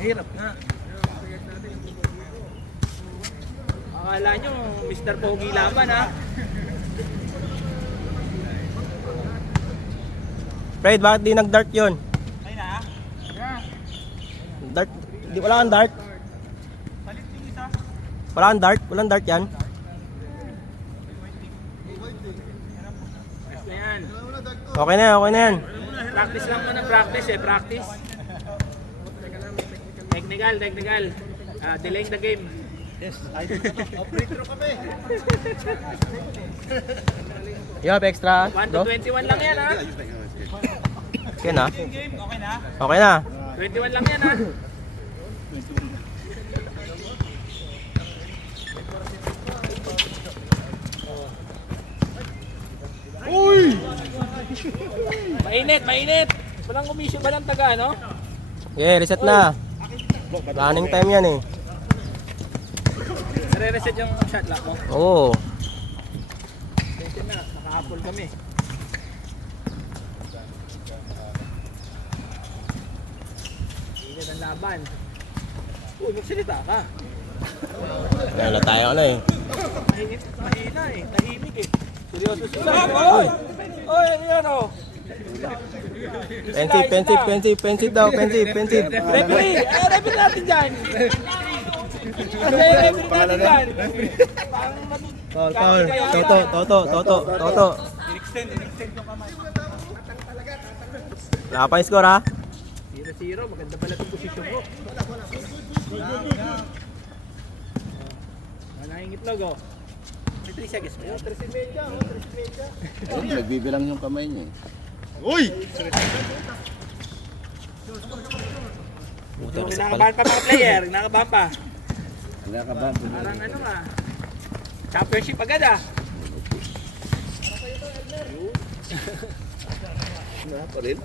Mahirap nga. Akala nyo, Mr. Pogi laban ha. Fred, bakit di nag-dart yun? Ay na? Dart? Di, wala kang dart? Palit yung isa. Wala kang dart? Walang dart yan? Ayos na yan. Okay na yan, okay na yan. Practice lang muna, practice eh, practice. Technical. Delaying the game. Yes, operator kami. You have extra? 1 Bro? to 21 lang yan ha. Okay na? Game, okay na? Okay na. 21 lang yan ha. Uy! Mainit. Walang komisyon ba ng taga, no? Okay, reset na. Running time yan eh. Nare-reset yung shot lock mo. Oo. Reset na, naka-apple kami. Init ang laban. Uy, magsalita ka. Kaya na tayo ano eh. Mahina eh, tahimik eh. Seryoso sila. Oy! Oy, ano yan oh? Pensive daw, pensive. Referee! Referee natin dyan! Referee natin dyan! Foul. Toto. In-extend yung kamay. Wala pa yung score ha? 0-0, maganda pala itong posisyon ko. Wala yung itlog oh. May 3 seconds mo yun? 3 Nagbibilang yung kamay niya eh. Uy! Nakabahan pa mga player, nakabahan pa. Nakabahan. Parang ano ah. Championship agad ah. Wala pa rin.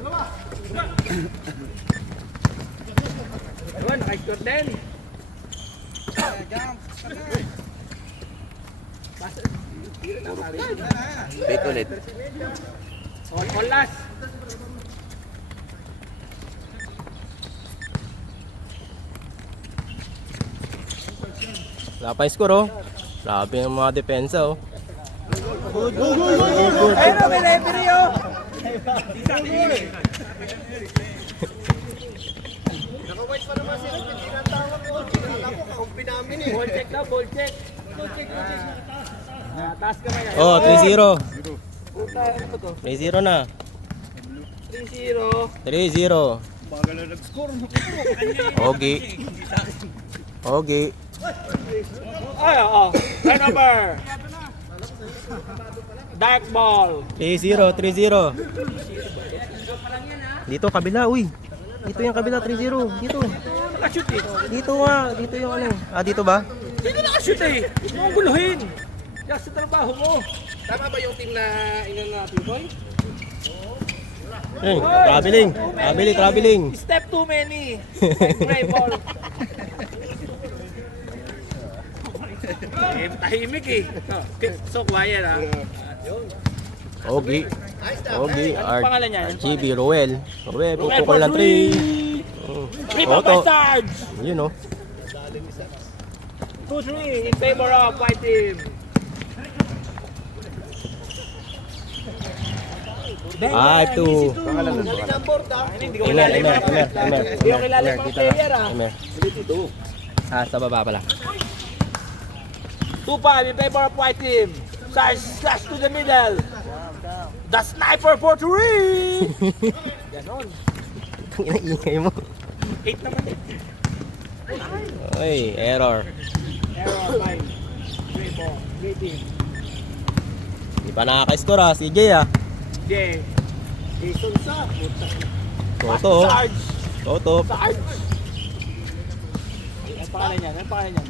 Ayun, naka-score din. Pick ulit. All last. Wala pa yung score oh. Grabe yung mga depensa oh. Ayun na, may referee oh. Naka-white pa naman sila. Tinatawag ko. Ako, kakumpi namin eh. Ball check daw, ball check. Taas ka yan. Oh, 3-0. Puta, ano ba to? 3-0 na. 3-0. 3-0. Bagal na nag-score. Ogi. Ay, oo. Turnover. Dark ball. 3-0. Dito kabila, uy. Dito yung kabila, 3-0. Dito. Nakashoot eh. Dito nga, dito yung ano. Ah, dito ba? Hindi nakashoot eh. Huwag mo akong guluhin. Yan sa trabaho mo. Tama ba yung team na inan na Piboy? Hey, traveling. Step too many. Play ball. Tahimik eh. So quiet ah. Ogi, Anong pangalan niya? RGB, Roel, pupukol ng 3. Rebound by Toto. Sarge. Yun oh. 2-3 in favor of white team. 5-2. Galing ang board ah. Hindi ko kilala yung mga player. Hindi ko kilala yung mga player ah. Sa baba pala. 2-5 in favor of white team. Sarge slash to the middle. The sniper for 3. Ganon. Ingay mo. 8 naman eh. Oy, error. Error 5. 3 ball. 3 team. Di pa nakaka-score ah, CJ ah. Jason sa. Toto oh. Sarge. Toto. Sarge. Ang pangalan niyan? Ang pangalan niyan?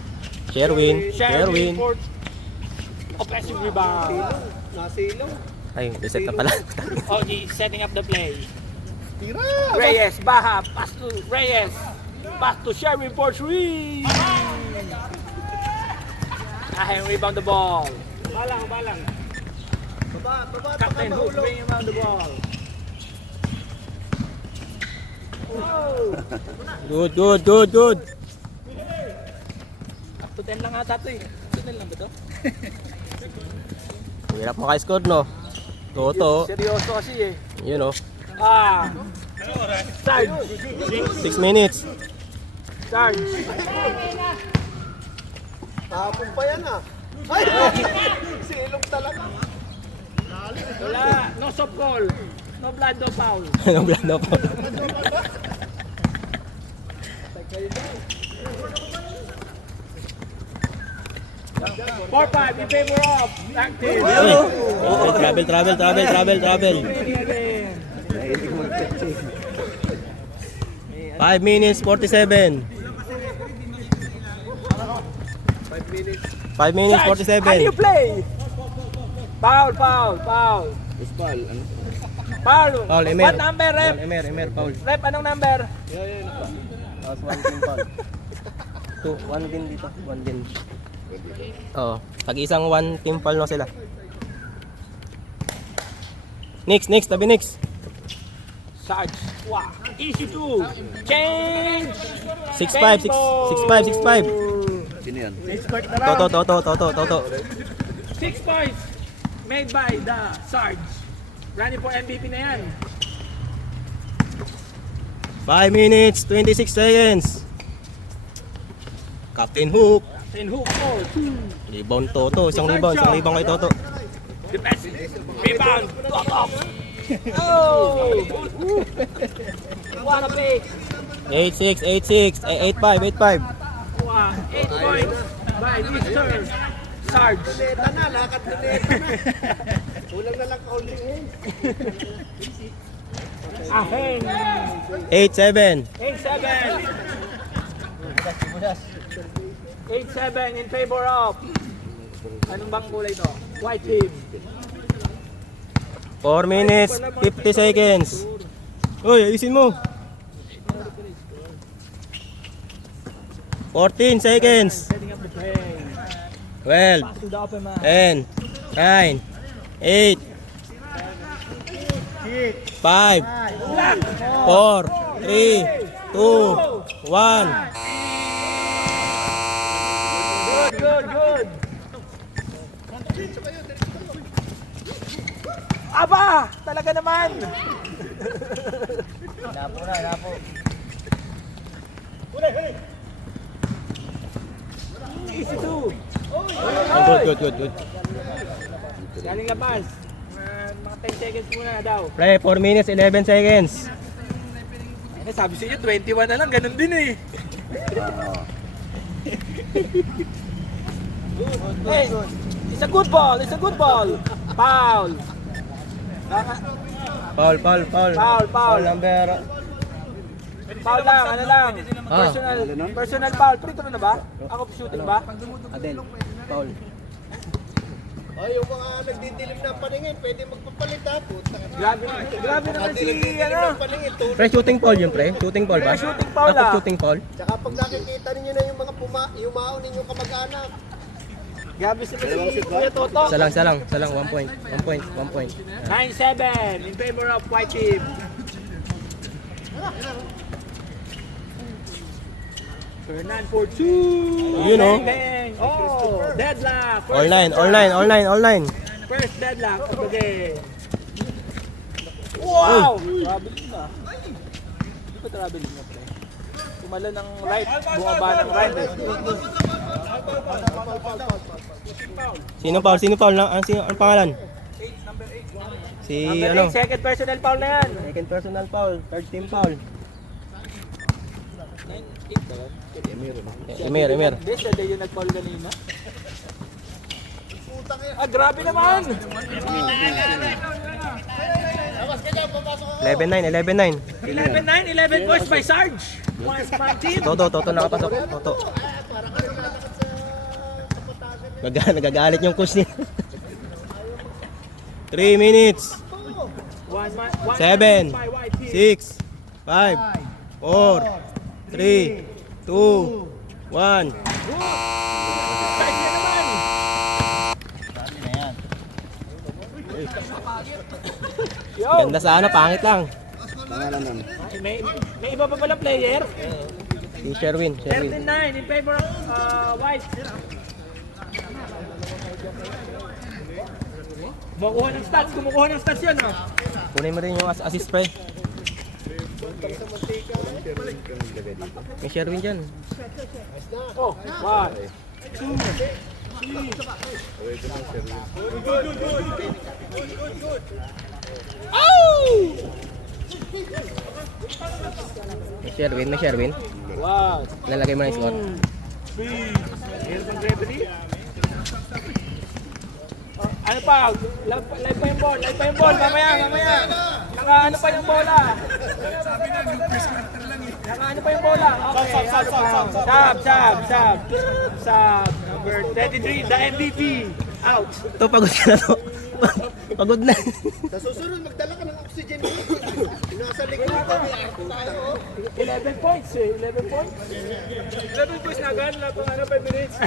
Sherwin. for offensive rebound. Nasilaw. Ay, reset na pala. Ogie setting up the play. Tira! Reyes, Baha, pass to Reyes. Pass to Sherwin for 3. Aheng rebound the ball. Balang. Captain Hook bring him on the ball. Good, good, good, good. Up to 10 lang ata to eh. Up to 10 lang ba to? Hirap maka-score, no? Toto. Seryoso kasi eh. Yun, no? Sarge. 6 minutes. Sarge. Tapon pa yan ah. Ay! Silong talaga. Wala. No soft call. No blood, no foul. Anong blando po? Four, five in favor of active. Travel. 5 minutes, 47. 5 minutes, How do you 47. play? Foul. Foul. Foul. Paul, Emer. What number, rep? Emer, Paul. Rep, anong number? Tapos 1 din, Paul. 1 din dito, 1 din. Oo, tag-isang 1 team foul na sila. Next, tabi next. Sarge. Wow. Issue 2. Change. 6-5. Sino yan? Toto. 6 points made by the Sarge. Running for MVP na yan. 5 minutes, 26 seconds. Captain Hook. And hook for 2. Rebound Toto, isang rebound kay Toto. Defense. Rebound. Toto. Oh! What a pick. 8-5. Wow. 8 points by Mr. Sarge. Luneta na, lakad luneta na. Kulang na lang holding hands. Aheng. 8-7. 8-7 in favor of. Anong bang kulay to? White team. 4 minutes, 50 seconds. Uy, ayusin mo. 14 seconds. Setting up the play. 12, Pass to the open man. 10, 9, 8, 5, 4, 3, 2, 1. Good. Aba! Talaga naman! Napo. Easy 2. Good. Galing labas. Mga 10 seconds muna daw. Play, 4 minutes, 11 seconds. Sabi sa inyo, 21 na lang. Ganun din eh. Hey, it's a good ball. Foul. Foul. Foul. Number. Foul lang, ano lang. Ah. Personal foul. Free throw na ba? Ako shooting ba? Adel. Foul. Ay, yung mga nagdidilim ng paningin, pwede magpapalit ha. Puta ka na. Grabe naman si ano. Paningin, Pre, shooting foul yun, pre. Shooting foul ba? Shooting foul, Ako, ah. shooting foul. Tsaka pag nakikita ninyo na yung mga yumao ninyong kamag-anak. Grabe si Kuya Toto. Isa lang. 1 point. 9-7 in favor of white team. Fernan for 2. You know. Oh, deadlock. All nine. First deadlock of the game. Wow! Traveling na. Hindi ko traveling na pre. Tumala ng right, bumaba ng right eh. Sino foul? Ang pangalan? Si Number 8, second personal foul na yan. Second personal foul, third team foul. Emir. Hindi, siya din yung nag-foul kanina. Grabe naman! 11-9. 11 points by Sarge. One team. Toto nakapasok. Toto. Nagagalit yung coach niya. 3 minutes. 7, 6, 5, 4, 3, 2, 1. Ganda sana, pangit lang. Pangalan nun. May iba pa pala player. Si Sherwin. 39 in favor of White. Kumukuha ng stats yan, ah. Kunin mo rin yung assist pre. May Sherwin dyan. Oh, 1. May Sherwin. Wow. Lalagay mo na yung score. Here's ang referee. Ano pa? Live pa yung ball. Mamaya. Naka-ano pa yung bola. Naka-ano pa yung bola. Okay. Sub. Number 33, the MVP. Out. Ito, pagod ka na to. Pagod na. Sa susunod, magdala ka ng oxygen dito. Nasa likod kami. Tayo. 11 points eh. 11 points. 11 points na agad. Wala pang 5 minutes.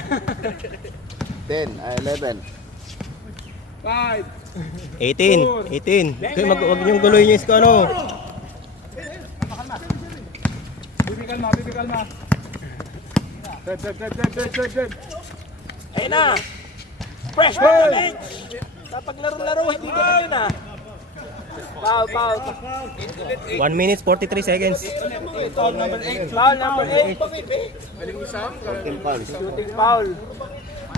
11. 5. 18. Okay, wag niyong guloy niyo yung score, ano. Bibi kalma. Dead. Ayun na. Fresh from the bench. Kapag laro-laro, hindi ka yun ah. Foul. 1 minute 43 seconds. Foul number 8. Shooting foul.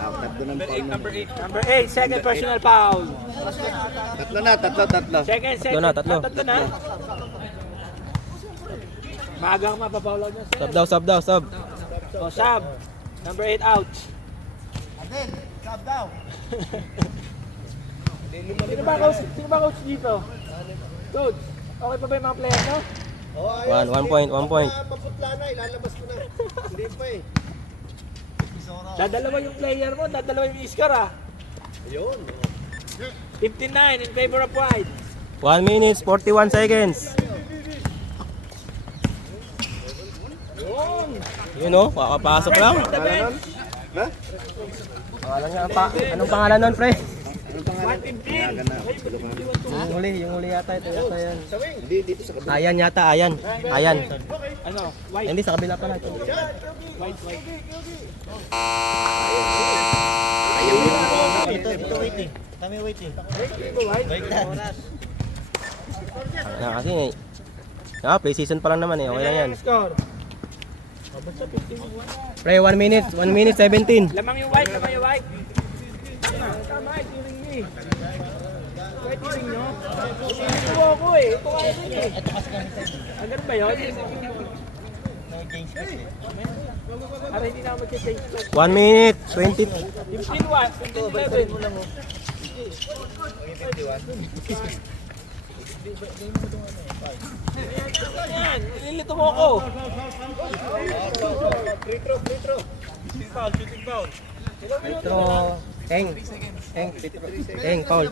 Number 8, second personal foul. Tatlo. Second. Tatlo. Tatlo na. Maagang mapapawlaw na siya. Sub daw. O, sub. Number 8 out. Sino ba coach dito? Coach, okay pa ba yung mga player, no? One point. Maputla na, ilalabas ko na. Hindi pa eh. Dadalawa yung player mo, dadalawa yung iskar ah. Ayun. 59 in favor of White. 1 minute 41 seconds. Yun o, kakapasok lang. From the bench. Ha? Pangalan nga, anong pangalan nun, pre? White 15. Yung huli yata, ito yata yan. Hindi, dito sa kabila. Ayan yata, ayan. Ano? White. Hindi, sa kabila pala ito. White. Dito waiting. Kami waiting. Kasi, pre-season pa lang naman eh, okay lang yan. Score. Pre, 1 minute 17. Lamang yung White. Tama, itiring niyo eh. White itiring nyo. Ito ako eh. Ito kaya din eh. Ganun ba yun? Para hindi na ako mag-change to. 1 minute 20. 15 what? 15-11. Yan, nililito mo ako. Free throw. Petro, Eng, foul.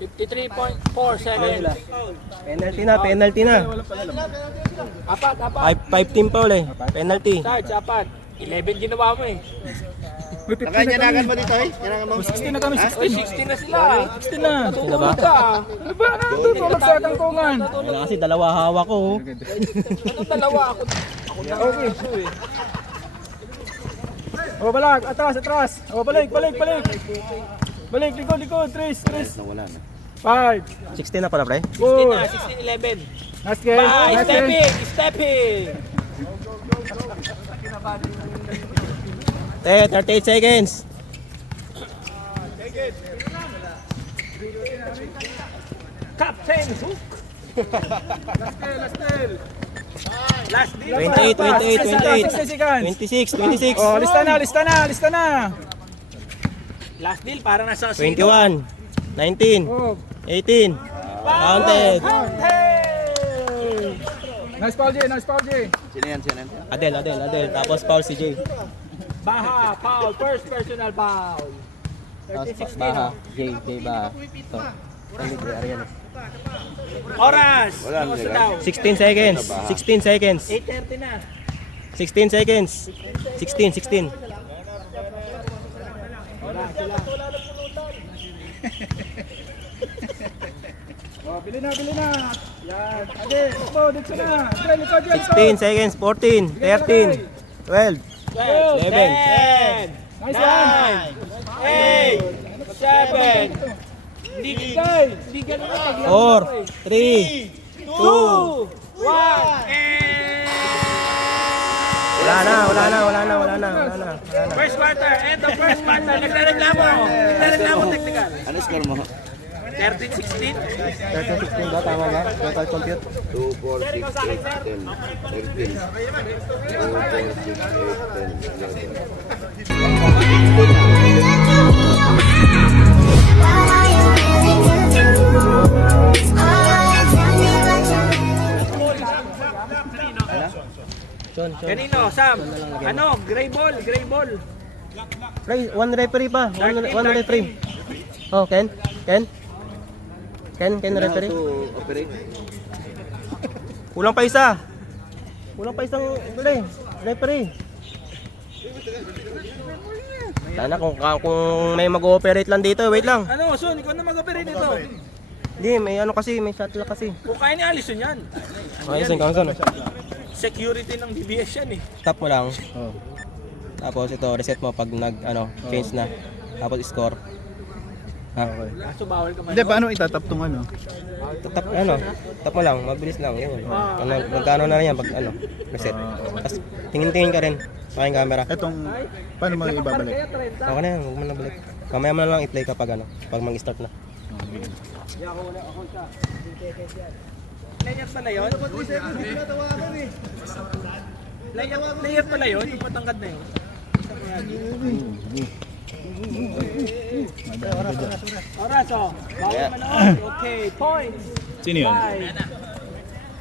53.4 seconds. Penalty na. Apat. 5 team foul eh. Penalty. Sarge, apat. 11 ginawa mo eh. Nakanyanagan mo dito eh? Yanagan mo? 16 na kami, 16 na sila. 16 na. Sila ba? Ano ba? Tulog sa kangkungan. Wala kasi dalawa hawak ko. Oh. Ano dalawa ako? Ako na okay. O balag, atras. O balik. Balik, likod, Trace. Nawala na. 5, 16 na pala, pre. 16 4, na, 16-11. last game, Bye, stepping. 38 seconds. Captain Hook. Last deal. 28. 26. O, lista na. Last deal, para nasa 21. 19. Oh, 18. Counted. nice foul, Jay. Sino yan? Adel. Tapos foul si Jay. Baha, foul, first personal foul. Tapos Baha. Jay Baha. Ito. Arian. Oras. Wala, Gusto wala. daw. 16 seconds. 8:30 na. 16 seconds. 16. Wala. Oh, bili na. Yan. Ade, po, dito na. Dre, likod yan. 16 seconds, 14, 13, 12, 11. 10, Nice 9, 8, 7, hindi ganun na pag 4, 3, 2, 2, 1, wala na. First quarter, end of first quarter. Nagrereklamo technical. Ano score mo? 13-16. 13, 16 ba? Tama ba? Total compute? 2, 4, 6, 8, 10, 13. 2, 4, 6, 8, 10, 11. Chon. Kanino, Sam? Ano? Gray ball. One referee pa. One referee. Oh, Ken referee. To operate? Kulang pa isang referee. Sana kung may mag-ooperate lang dito, wait lang. Ano, Son? Ikaw na mag-operate dito. Hindi, may shuttle kasi. Kung kaya ni Allison yan. Ayun, Son. Security ng DBS yan eh. Stop mo lang. Tapos ito, reset mo pag change na. Tapos score. Kaso bawal ka man. Hindi, paano itatap tong ano? Tap mo lang, mabilis lang. Yun. Magkano na yan pag reset. Tapos tingin-tingin ka rin. Paking camera. Etong, paano mo ibabalik? Okay na yan, huwag mo na balik. Mamaya mo na lang i-play kapag pag mag-start na. Layer pala yun? Layer pala yun? Yung patangkad na yun? Oras oh. Bawal manood. Okay, points. Sino yun?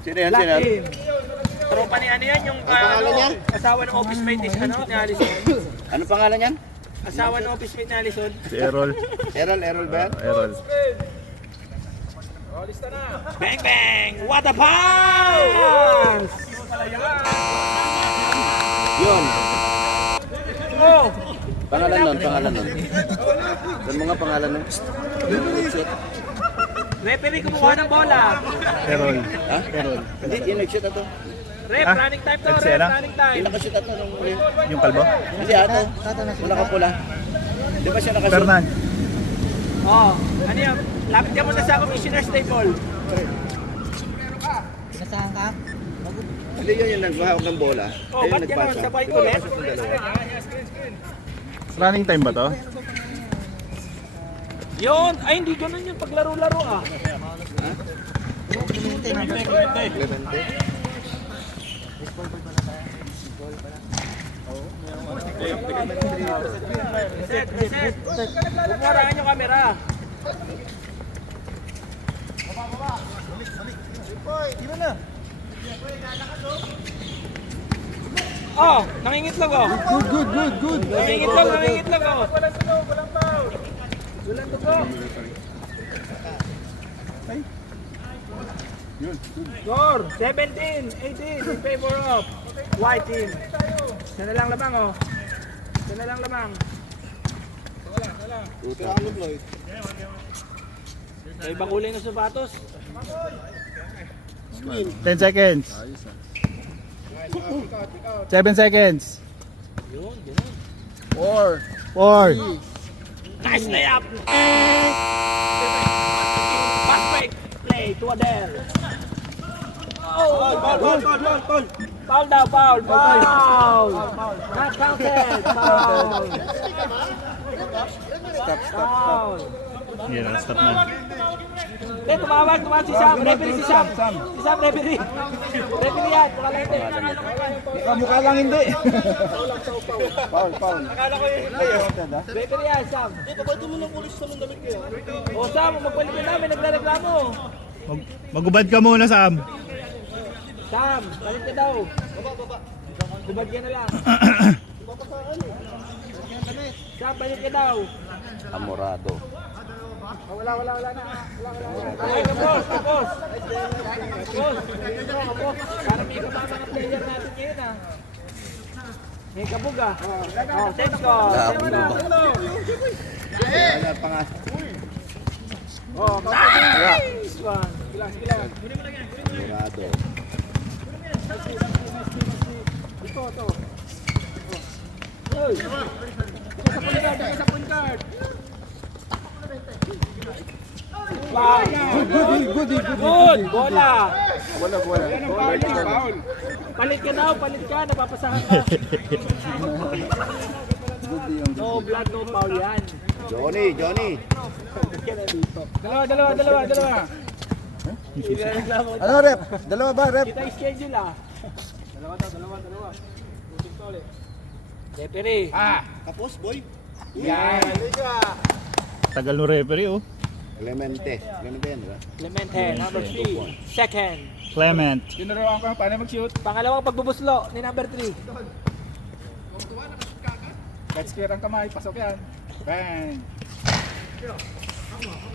Sino yan? Black team. Tropa ni ano yan? Yung asawa ng office mate ni Allison. Ano pangalan yan? Asawa ng office mate ni Allison. Si Errol. Errol ba yan? Errol. Bang bang! What a pass! Yun. Oh! Pangalan nun. Doon mga pangalan nun. Referee kumukuha ng bola. Errol. Ha? Errol. Hindi, yung nag-shoot ato. Ref, Ah, running time to, nagsena? running time. Yung nakashoot ato nung Yung kalbo? Hindi ato. Wala ka pula. Di ba siya nakashoot? Fernan. Oh, ano yan? Lapit ka muna sa commissioner's table. Hindi yun yung naghahawak ng bola. Oh, ba't yan sabay ulit? Running time ba to? Yun! Ay, hindi ganun yung paglaro-laro ah. Reset. Bumuraan yung camera. Oh, nangingitlog oh. Good. Nangingitlog oh. Walang dugo. Score 17-18 in favor of white team. Isa na lang lamang oh. May ibang kulay ng sapatos. 10 seconds. 7 seconds. Yun, ganun. 4. Nice layup! Pass break. Play to Adele. Oh, foul. Foul daw, foul. Not counted. Foul. Stop. Yeah, stop na. Eh, tumawag si Sam. Referee si Sam. Si Sam, referee. Referee yan. Mukha lang hindi. Foul. Referee yan, Sam. Pabalik mo ng pulis sa nung damit kayo. O, Sam, magbalik ka namin. Nagre-reklamo. Magubad ka muna, Sam. Sam, balik ka daw. Hubad ka na lang. Sam, balik ka daw. Amorado. Wala na. Ay, kapos. Para may kabama ng player natin ngayon ah. May kabug ah. Oh, thanks ko. Ano pa nga? Oh, nice one. lang, sige lang. Sigurado. Ito. Hoy! Sa point guard. Foul. Good. Good. Bola. Yan ang foul. Palit ka daw, palit ka. Napapasahan ka. No blood, no foul yan. Johnny. Dalawa. Ano rep? Dalawa ba rep? Kita yung schedule ah. Dalawa. Referee. Tapos boy. Yan. Tagal no referee oh. Clemente yan ba? Clemente, number 3. Second. Clement. Tinuruan ko paano mag-shoot. Pangalawang pagbubuslo ni number 3. Let's clear ang kamay, pasok yan. Bang!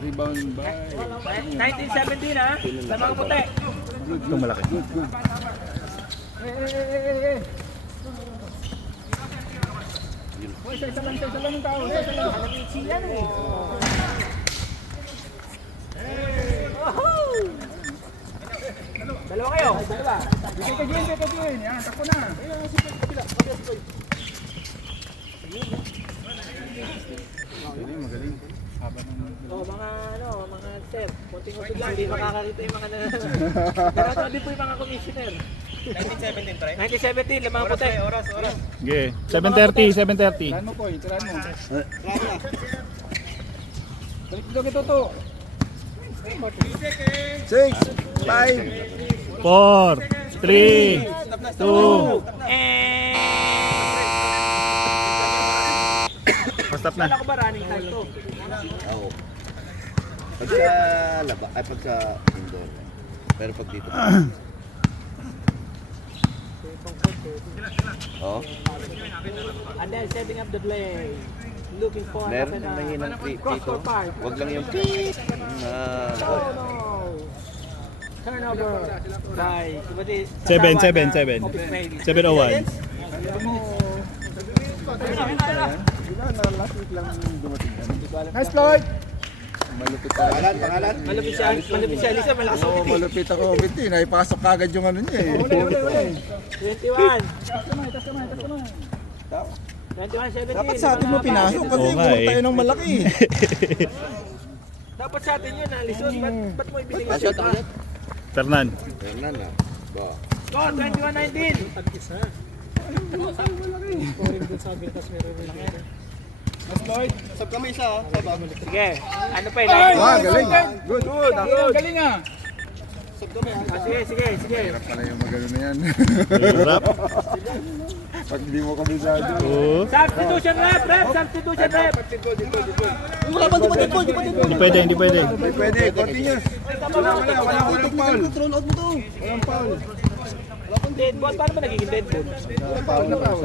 Rebound by... 1917 ha. Sa mga puti. Ito malaki. Isa lang yung tao. Isa lang. Yan eh. Woohoo! Dalawa kayo. Dalawa. Bigay ka Gin. Yan, takbo na. Magaling. Mga sir, konting usod lang, hindi makakakita yung mga Ganito din po yung mga commissioner. 1917 pre? 1917, lamang puti. Sige. 7:30. Tirahan mo po, tirahan mo. Balik dito kay Toto. 6, 5. 4, 3, 2. Stop na. Wala ko ba running time to? Oo. Pag sa laba, ay pag sa indoor. Pero pag dito. Oh. And then setting up the play. Looking for Meron an yung mahinang free cross dito. court part. Wag lang yung beep. Oh no! Turnover by Seven. 7:01. Nice Floyd! Pangalan. Malupit siya, Lisa, malakas ang biti. Malupit ako bit eh. Naipasok kagad yung ano niya eh. Uli. 21. Tas kamay. 21-17. Dapat sa atin mo pinasok kasi Oo nga puro eh. tayo ng malaki. Dapat sa atin yun, Alison. Ba't mo ibigay yung Shot sipa? Fernan. Tingnan na. Ba. Score, 21-19. Nice Floyd! Sab kami isa ha. Sabab. Sige, ano pa Ay! yun? Galing. Good. Galing ah! Sige. Pala yung magano na yan. Hirap. Pag hindi mo kabisado. Oo. Substitution rep. Substitution rep. Hindi pwede. Pwede. Continuous. Walang foul. Walang foul. Dead ball, paano ba nagiging dead ball? Foul na foul.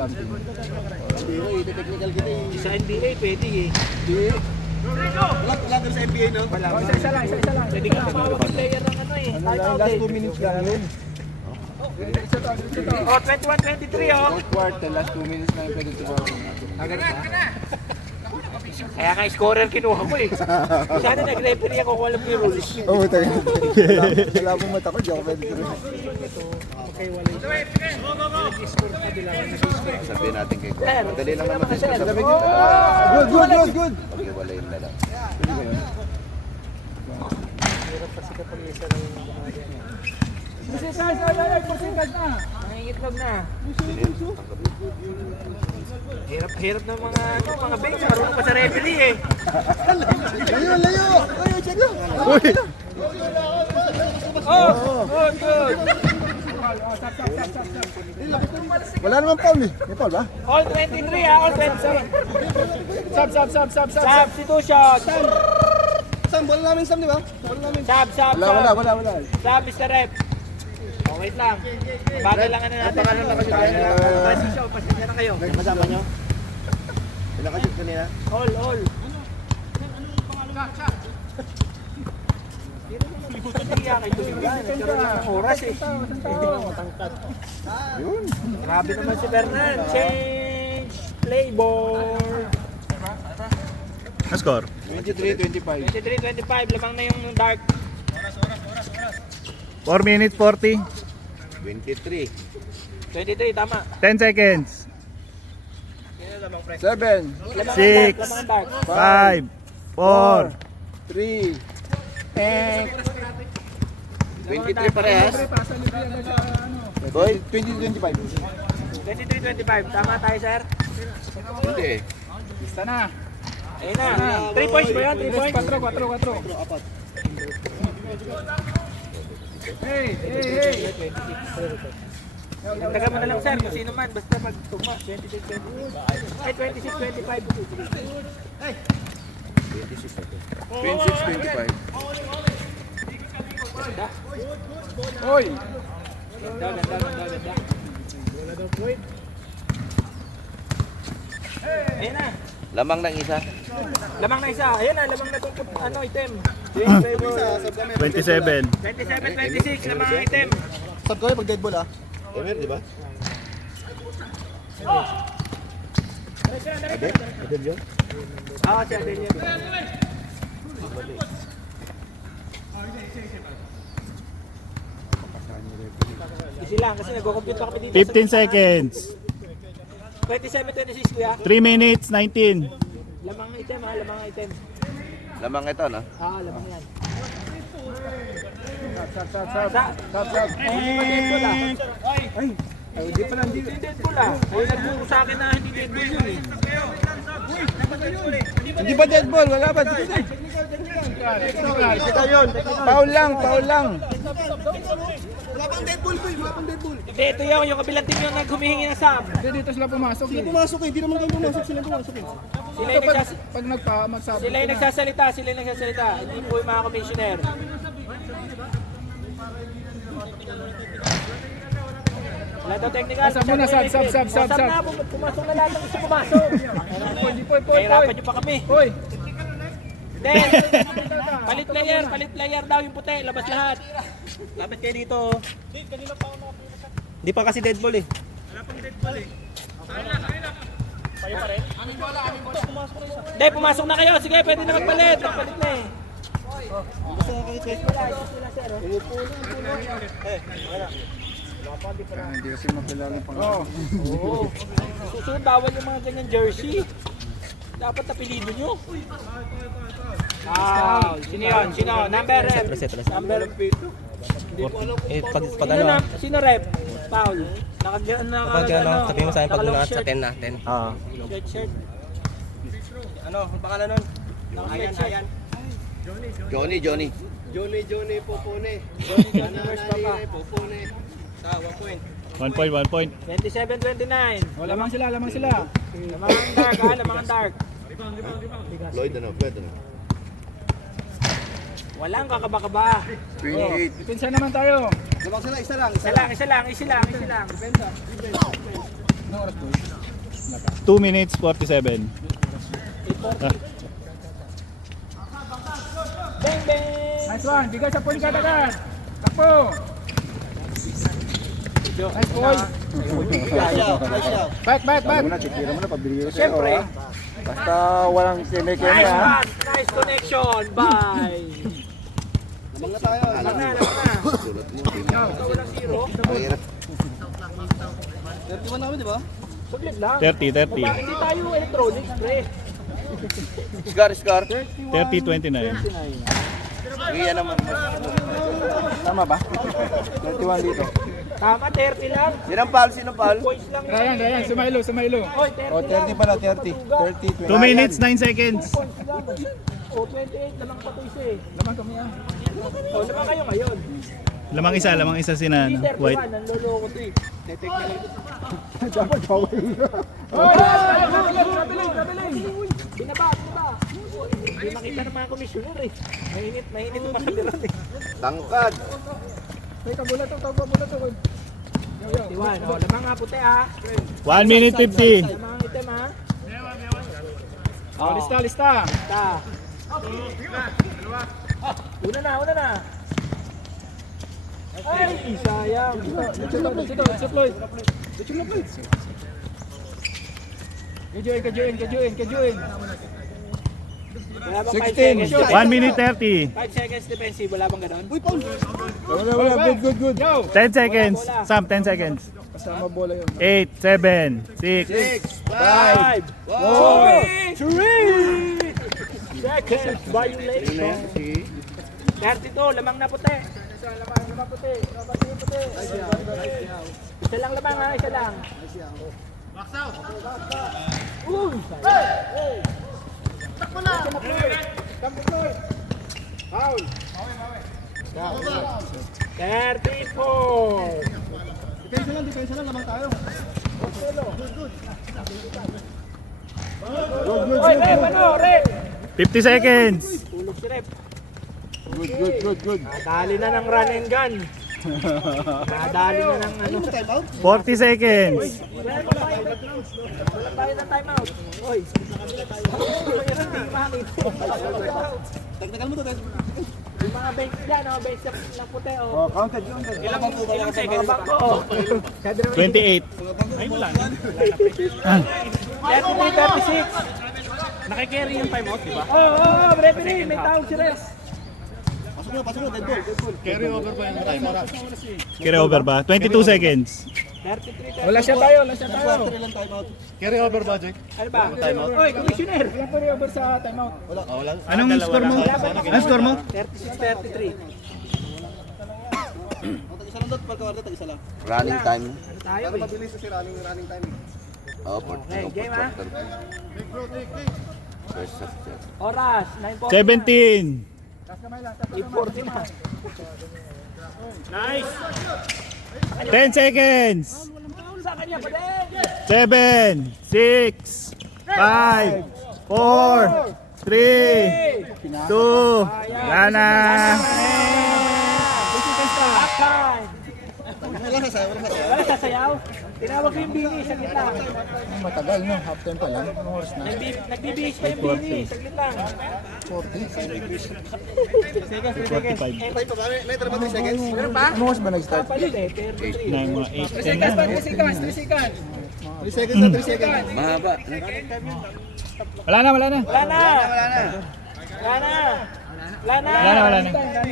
Sa NBA, pwede eh. Wala ka sa NBA no? Isa lang. Pwede ka pa player ng ano eh. Last 2 minutes lang yun. Oh, 21-23 oh. Quarter, last 2 minutes na yung pwede ito. Kaya nga scorer kinuha ko eh. Sana nag-referee ako kung alam ko yung rules. Oo, tayo. Wala pong mata ko, di ako pwede ito. Sabihin natin kay Ko. Sir, Madali lang naman sir. discuss. Sabi Good. Pag-iwalayin na lang. Pusikas na! Nangingitlog na. Hirap ng mga bench. Marunong pa sa referee eh. Layo! Check lang! Oh, good. Wala naman foul eh. May foul ba? All 23 ah, all 23. Sub! Substitution. Sam, bola namin Sam, di ba? Sub. Wala. Sub, Mr. Rep. Oh, wait lang. Bagay lang ano natin. Pasensya na kayo. Masama nyo? Ilang ka-shoot kanina? All. Hindi kay Tuligan. Nagkaroon lang ng oras eh. Yun. Grabe naman si Fernan. Change playboard. Score. 23-25. 23-25. Lamang na yung dark. 4 minutes 40. 23. 23, tama. 10 seconds. 7, Six. Lamang ang dark. 5, 4, 3, and 23 parehas. Boy, 20-25. 23-25, tama tayo, sir. Hindi. Lista na. Ayun na. 3 points ba yan? 3 points? 4. Hey, hey, hey. Dagdagan mo na lang, sir, kung sino man. Basta pag tugma. 26-25. Ay, 26-25. 26-25. Hoy. Ganda. Ayun na. Lamang ng isa. Lamang na isa. Ayun na, lamang na itong item. 27. 27-26, lamang ang item. Sab ko pag dead ball ah. Emer, di ba? Oo, siya din yun. Easy lang, kasi nagko-compute pa kami dito. 15 seconds. 27-26, kuya. 3 minutes 19. Lamang item ha, lamang item. Lamang ito, no? Lamang yan. Sab. Hindi pa Deadpool ah. Ay, di pala hindi. Hindi Deadpool ah. Ay, nagturo sa akin na hindi Deadpool yun eh. Hindi ba dead ball? Wala ba? Technical. Foul lang. Hindi, ito yung kabilang team yung naghumihingi ng sub. Hindi, dito sila pumasok. Sila pumasok eh. Hindi naman kami pumasok. Sila pumasok eh. Sila yung, Pag magsabi. sila yung nagsasalita. Hindi po yung mga commissioner. Wala daw technical. Sab muna, sab. Sab na, pumasok na lahat ng gusto pumasok. Kahirapan nyo pa kami. Hoy. Hindi. Palit player daw yung puti. Labas lahat. Lapit kayo dito. Hindi pa kasi dead ball eh. Hindi, pumasok na kayo. Sige, pwede na magpalit. Magpalit na eh. Hindi kasi makilala pang. Oo. Oo. Susunod, bawal yung mga ganyan jersey. Dapat napilido nyo. Sino yun? Sino? Number rep. Reset. Number Pag Sino, ano, sino rep? Paul. pag ano, sabihin mo sa akin pag nasa 10 na, 10. Oo. Shirt. Ano, ang pangalan nun? Ayan. Johnny Popone. First pa pa. Popone. 1 point. 27-29. Lamang sila. Lamang ang dark ha, lamang ang dark. Lloyd, ano? Pwede na. Walang kakaba-kaba. 28. Pinsa naman tayo. Lamang sila, isa lang. Isa lang. 2 minutes 47. Bang bang! Nice one. Bigay sa point kadagan. Takbo. Nice boy. Back. Titira mo na, pabili Siyempre. Basta walang Nice one! Nice connection! Bye! Lamang na tayo. Lamang na. Sulat mo. Ikaw walang zero. Mahirap. 31 namin, di ba? Saglit lang. 30. Hindi tayo electronics, pre. Scar. 30-29. Iyan naman. Tama ba? 31 dito. Tama, 30 lang. Sinong foul? Points lang. Ryan, sumailo. Oy, 30 lang. 30 pala, 30. 2 minutes 9 seconds. Points lang. O, 28 lamang pa to isa eh. Laman kami ah. O, lamang kayo ngayon. Lamang isa si na Hindi 31, white. ang loloko to eh. Tetek na lang. Dapat bawal. Kabiling. Binaba. Hindi makita ng mga komisyoner eh. Mainit yung mga biron eh. Tangkad. Ay, kabula to. Diwan, o, lamang nga puti ha. 1 minute 50. Lamang ang item ha. Oh, lista. Ta. Una na. Ay, sayang. Dito, Floyd. Kajuin. Wala bang 5 seconds? 1 minute 30. 5 seconds defensive, wala bang ganon? Wala. Good. 10 seconds. Sam, 10 seconds. Kasama bola yun. 8, 7, 6. 5, 4, 3 seconds violation. 32, lamang na puti. Lamang puti. Isa lang lamang ha, isa lang. Uy! Takbo na! Foul! 34! Depensa lang, lamang tayo. Oy, Rep, ano? Rep! 50 seconds. Tulog si Rep. Good. Nadali na ng run and gun. Nadali na ng ano. 40 seconds. Wala tayo ng timeout. Oy. Tagtagal mo to, Yung mga bench dyan, bench na puti. Oh. Counted. Ilang seconds ba? Oo. 28. 36. Nakikerry yung timeout, di ba? Oo, referee, may tawag si Res. Pasok mo, dead ball. Carry over ba? 22 seconds. 33. Wala siya tayo. Ilang timeout. Ano ba? Oy, commissioner. Wala pa rin over sa timeout. Anong score mo? Anong score mo? 36-33. Isa lang doon, pagkawarta, isa lang. Running time. Ano tayo? Pero mabilis kasi running time. Oh, Okay, game ha? First half. Oras, 9:40. 17. 8:40 na. 10 seconds. Sa kanya pa din. 7, 6, 5, 4, 3, 2, wala na. Back time. Wala sasayaw. Wala sasayaw. Tinawag ko yung bini, saglit lang. Matagal no, half time pa lang. Anong oras na? Nagbibihis pa yung bini, saglit lang. 45. Tayo pa ba? May 30 seconds. Meron pa? Anong oras ba nag-start? Palit eh, 33. 9, mga 8, 10 na. 3 seconds na, 3 seconds. Mahaba. Wala na. Wala na. Wala na.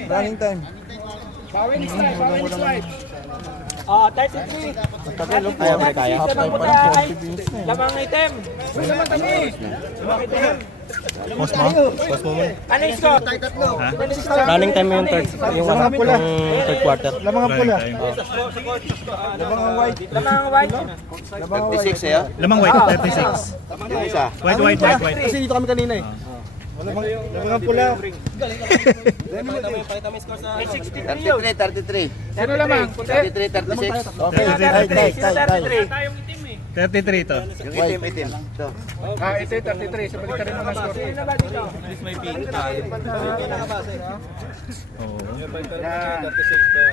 Running time. Bawin strike. Oh, 33. Kaya. Lamang item. Lamang item. Pause mo? Pause mo muna. Ano yung score? Ha? Running time yung third quarter. Lamang ang pula. Running time. Lamang ang white. Lamang ang white. 36 eh. Lamang white, 36. Yung isa. White. Kasi dito kami kanina eh. Lamang ang pula. 63 yun. 33. Ano lamang? 33, 36. Okay, 33 to. Yung itim. Ito. ito 33. Sabalik ka rin naman score. Sino na ba dito?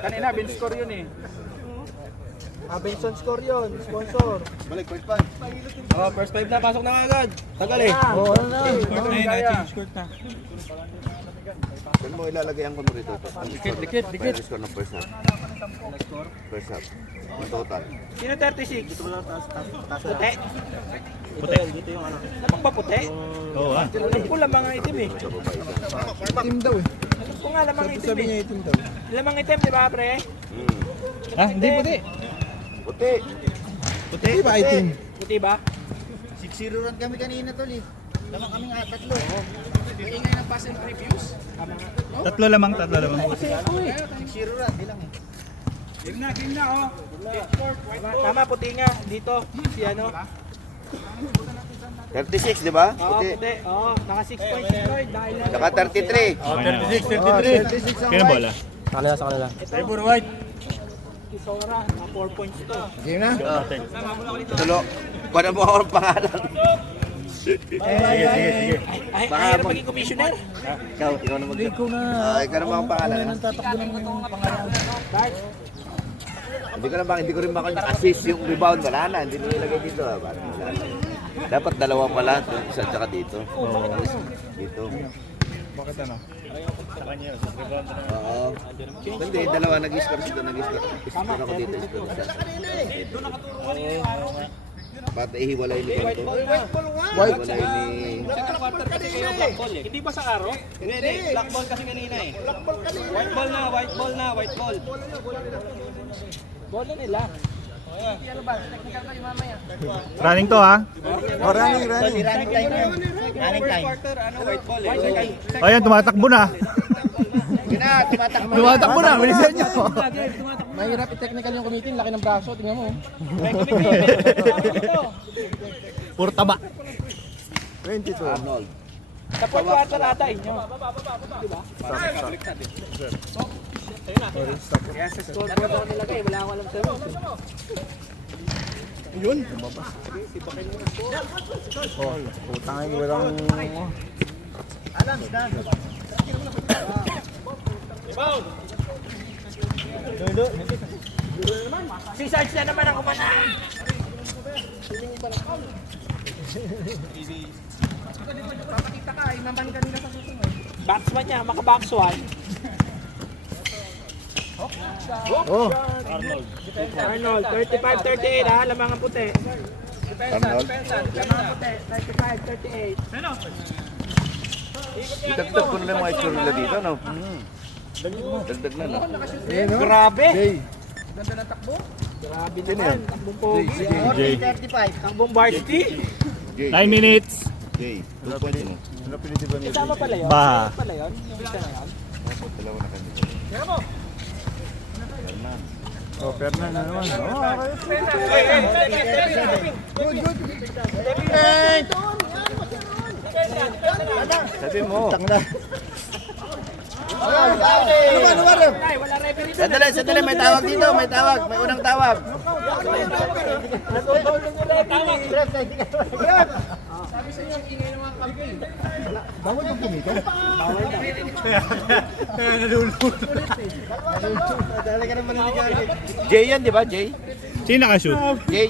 Kanina, bin score yun eh. Benson score yun. Sponsor. Balik, first five. Oh, first 5 na, pasok na agad. Tagal eh. Oo, ano na. Saan mo ilalagay ang kuno rito? Dikit. Score ng first half. First half. Yung total. Sino 36? Puti. Puti. Magpaputi? Oo ah. Alam ko lamang ang itim eh. Team daw eh. Alam ko nga lamang itim Sabi niya eh. team daw. Lamang itim, di ba pre? Ah, hindi puti. Puti. Puti. Di ba item? Puti ba? 6-0 run kami kanina tol eh. Lamang kaming tatlo. Tatlo lamang. Kasi ako eh. 6-0 run, di lang eh. Game na oh. Tama, puti nga. Dito, si ano. 36, di ba? Oo, Puti. puti. Oo, naka 6 points si Floyd. Dahil na. Saka 33. Okay na. Kaya na bola. Sa kanila. Sora, naka 4 points to. Game na? Tulo. Kuha mo ako ng pangalan. Sige. Ay, hirap maging commissioner. Ikaw na mag- Ikaw na ba ang pangalan? Bart, Hindi ko rin maka-assist yung rebound. Wala na. Hindi na nilagay dito. Wala na. Dapat dalawa pala. Isa tsaka dito. Dito. Bakit ano? Oo. Hindi, dalawa nag-score sila. Nag-score ako dito. Score siya. Pati hiwalay ni Panto. White ball nga. Hiwalay ni... Second quarter kasi kayo black ball eh. Hindi ba sa araw? Hindi. Black ball kasi kanina eh. Black ball kanina. White ball na. Bola nila. Running to ha. Oh, running. Running time. Quarter, white ball eh. Ayan, tumatakbo na. Tumatakbo na, bilisan nyo. Mahirap i-technical yung kumitin, laki ng braso, tingnan mo. Puro taba. 22. Arnold. Sa fourth quarter ata inyo. Diba? Kaya sa score board ako nilagay, wala akong alam sa'yo. Yun. Oh, putang ina walang... Si Sarge na naman ang kumana. Backsman niya, maka-box one. Oh, Arnold, 35-38 ha, lamang ang puti. Arnold. Lamang ang puti, 35-38. Idagdag ko na lang mga itsura nila dito, no? Dagdag na, no? Grabe! Jay. Grabe naman, takbong pogi. Jay. Takbong varsity. Jay. 9 minutes. Jay. 2 points mo. Ano pinili ba niya? Kasama pala yun? Ba. Kasama pala yun? Yung isa na yun? Dalawa na kanila. Oh, Fernan na naman. Oh, Sabi mo. tangla. Ay, wala referee. Sandali, may tawag dito, may tawag. May unang tawag. Jay yan, di ba? Jay? Sino nakashoot? Jay.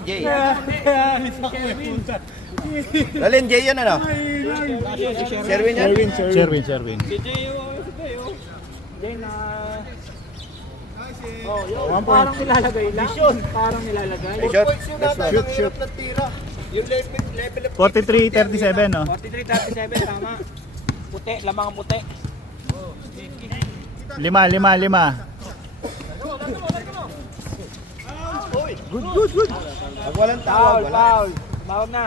Dalin, Jay yan, ano? Sherwin yan? Sherwin. Jay na... Oh, yun. Parang nilalagay lang. Parang nilalagay. Shot. Shoot. Tira. Yung level of 43-37, no? 43-37, tama. Puti, lamang ang puti. 5. Good. Pag walang Foul, tawag, wala. foul. Bawag na.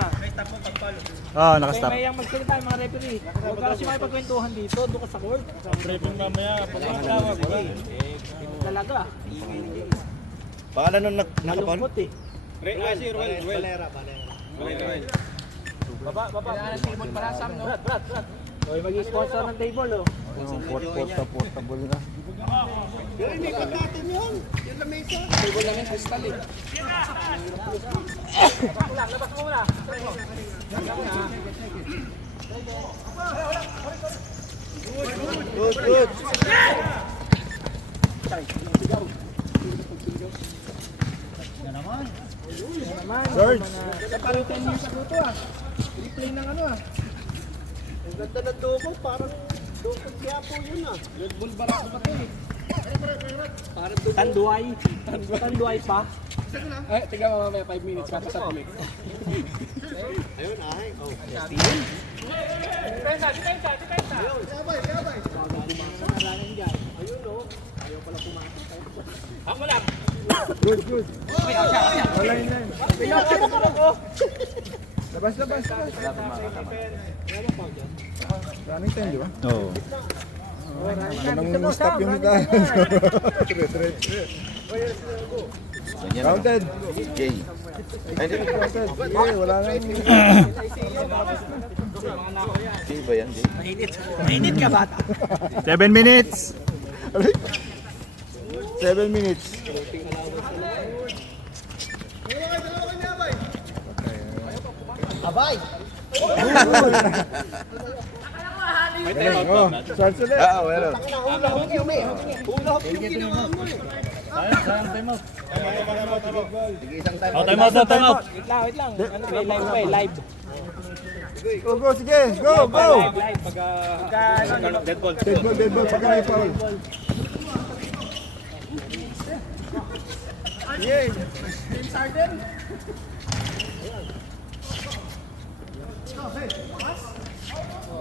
Oh, Kaya nakastop. may yung magsalita yung mga referee. Huwag ka kasi makipagkwentuhan dito, doon ka sa court. Briefing mamaya, pag tawag, wala. Talaga. Pangalan nung nakapon? Malungkot eh. Baba. Brad. Oy, mag-sponsor ng table, oh. Portable na. Pero hindi ka natin yun. Yung lamesa. Labas mo muna. Good. George. Parang 10 years ago to ah. Replay ng ano ah. Ang ganda ng dukong, parang dukong Quiapo yun ah. Red Bull Barako ba to eh? Tanduay. Tanduay pa. Ay, tingnan mo mamaya 5 minutes kapasabli. Ayun ay. Oh. Depensa. Ako lang. Good. Ay, siya. Labas. Running time, di ba? Oo. Nang stop yung hitahan. Counted. Jay. Ay, di. Counted. Okay, wala nang... Jay ba yan, Jay? Mainit ka bata. 7 minutes. 7 minutes. Abay! Oh, starts ulit. Well. Hulahok yung ginawa mo eh. Time out. Wait lang. Ano ba live? Go, sige. Go. Live pagka Dead ball. Pagka may foul. Yay!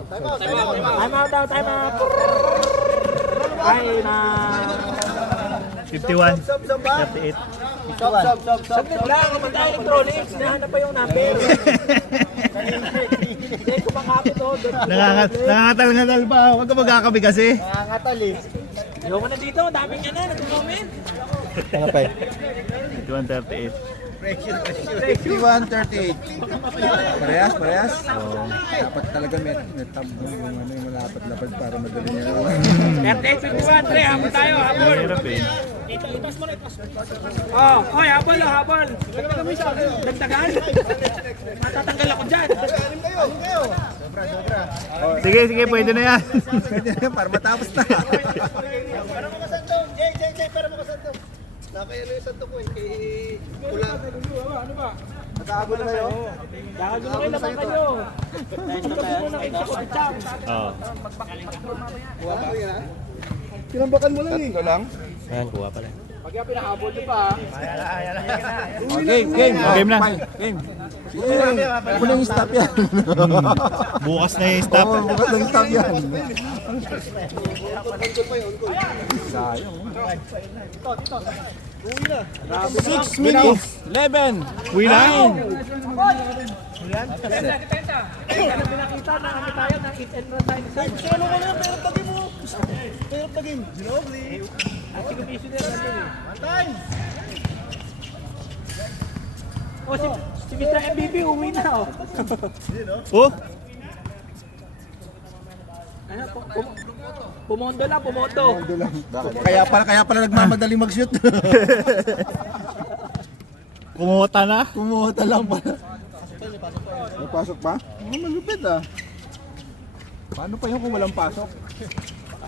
Time out daw, time out. Ay na. 51. 38. Saglit lang, hindi tayo electronics. Nahanap pa yung number. Hindi ko makapit to. Nangangatal-ngatal pa. Huwag ka magkakabi kasi. Nangangatal eh. Ayoko na dito, daming yan na, nag-comment. Tanga pa eh. 51-38. 51-38. Parehas? Oo. Dapat talaga may tab yung ano yung malapad-lapad para madali niya. 38-51, pre, habol tayo, habol. Mahirap eh. Oh, oy, habol. Dagdagan. Matatanggal ako dyan. Sige, pwede na yan. Pwede na para matapos na. Para makasandong. Jay, para makasandong. Nakaya na yung sandong ko eh. Kay Pula. Ano ba? Nakaabol na kayo? Kakagulo kayo naman kayo. Kakagulo na kayo sa kutsang. Oo. Kinambakan mo lang eh. Ito lang? Ayan, kuha pala. Pag yung pinahabol nyo pa. Game na. Ako na yung stop yan. Bukas na yung stop. Oo, bukas na yung stop yan. Sayang. 6 minutes. 11. Uwi na. Pinakita na kami tayo ng hit and run tayo. Sino ko na? Pero pag mo. Pero pag mo. At si Commissioner natin eh. Time. O si Mr. MVP uwi na oh. Oh, Ano, pumondo lang, pumondo. Kaya pala nagmamadaling mag-shoot. kumota na. Kumuha lang pala. May pasok pa? Malupit ah. Paano pa yung kung walang pasok?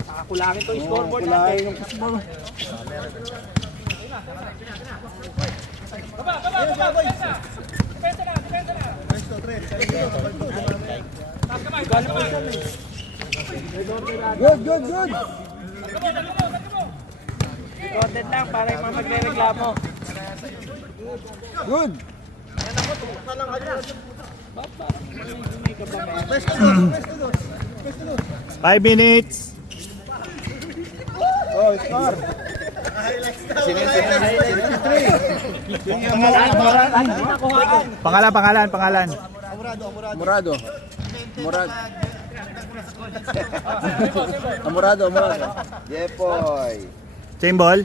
Nakakulangin to yung scoreboard Kulay natin. yung kasbol. Good. Recorded lang para yung mga magre-reklamo. Good. 5 minutes. Oh, score. Pangalan. Amorado. Jepoy. Same ball.